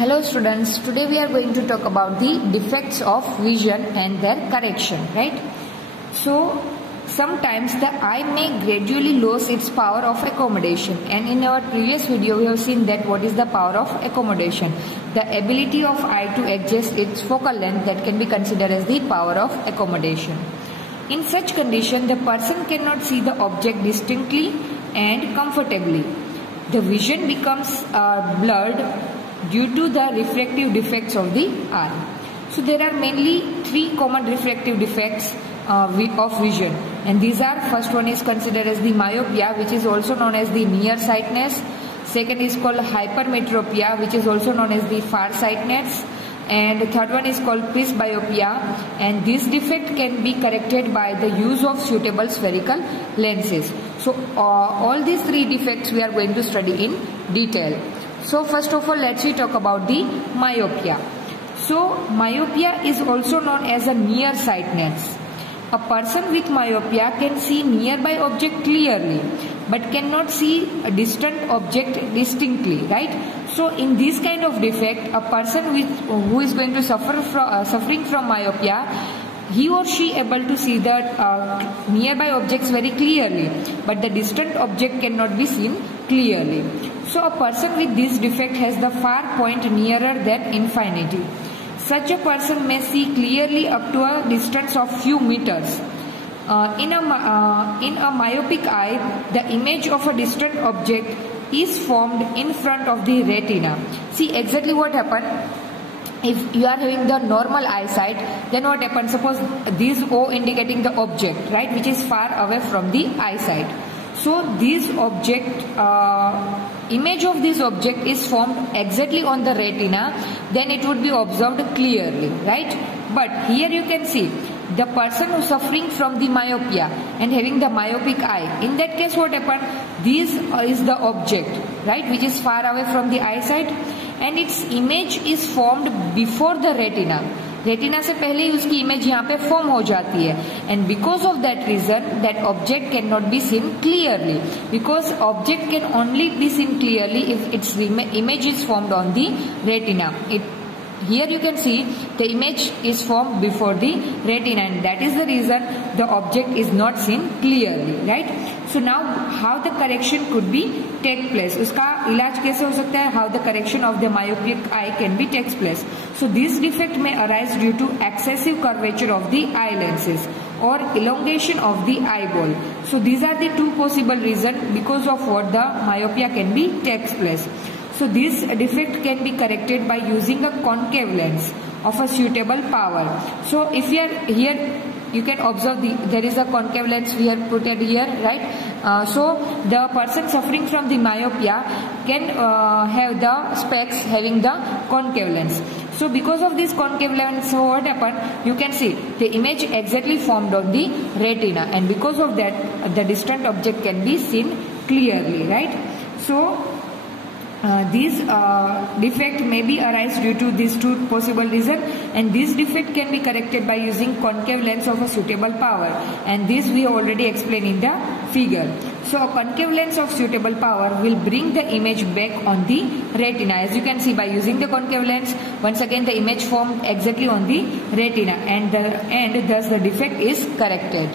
Hello students, today we are going to talk about the defects of vision and their correction, right? So sometimes the eye may gradually lose its power of accommodation, and in our previous video we have seen that what is the power of accommodation, the ability of eye to adjust its focal length, that can be considered as the power of accommodation. In such condition, the person cannot see the object distinctly and comfortably. The vision becomes blurred due to the refractive defects of the eye. So there are mainly three common refractive defects of vision, and these are: first one is considered as the myopia, which is also known as the nearsightedness. Second is called hypermetropia, which is also known as the farsightedness. And the third one is called presbyopia, and this defect can be corrected by the use of suitable spherical lenses. So all these three defects we are going to study in detail. So first of all, let's talk about the myopia. So myopia is also known as a nearsightedness. A person with myopia can see nearby object clearly, but cannot see a distant object distinctly, right? So in this kind of defect, a person who is going to suffering from myopia, he or she able to see the nearby objects very clearly, but the distant object cannot be seen clearly. So a person with this defect has the far point nearer than infinity. Such a person may see clearly up to a distance of few meters. In a myopic eye, the image of a distant object is formed in front of the retina. See exactly what happened. If you are having the normal eyesight, then what happens? Suppose this O indicating the object, right, which is far away from the eyesight. So this object, image of this object is formed exactly on the retina, then it would be observed clearly, right? But here you can see the person who is suffering from the myopia and having the myopic eye, in that case what happened? This is the object, right, which is far away from the eyesight, and its image is formed before the retina. Retina से पहले ही उसकी image यहाँ पे form हो जाती है, and because of that reason that object can not be seen clearly, because object can only be seen clearly if its image is formed on the retina. Here you can see the image is formed before the retina, and that is the reason the object is not seen clearly, right? So now how the correction could be take place? उसका इलाज कैसे हो सकता है? How the correction of the myopic eye can be takes place? So this defect may arise due to excessive curvature of the eye lenses or elongation of the eyeball. So these are the two possible reasons because of what the myopia can be takes place. So this defect can be corrected by using a concave lens of a suitable power. So if you are here, you can observe there is a concave lens we have put it here, right? So the person suffering from the myopia can have the specs having the concave lens. So because of this concave lens, so what happened? You can see the image exactly formed on the retina, and because of that the distant object can be seen clearly, right? So this defect may be arise due to these two possible reasons, and this defect can be corrected by using concave lens of a suitable power, and this we already explained in the figure. So a concave lens of suitable power will bring the image back on the retina. As you can see, by using the concave lens, once again the image formed exactly on the retina, and thus the defect is corrected.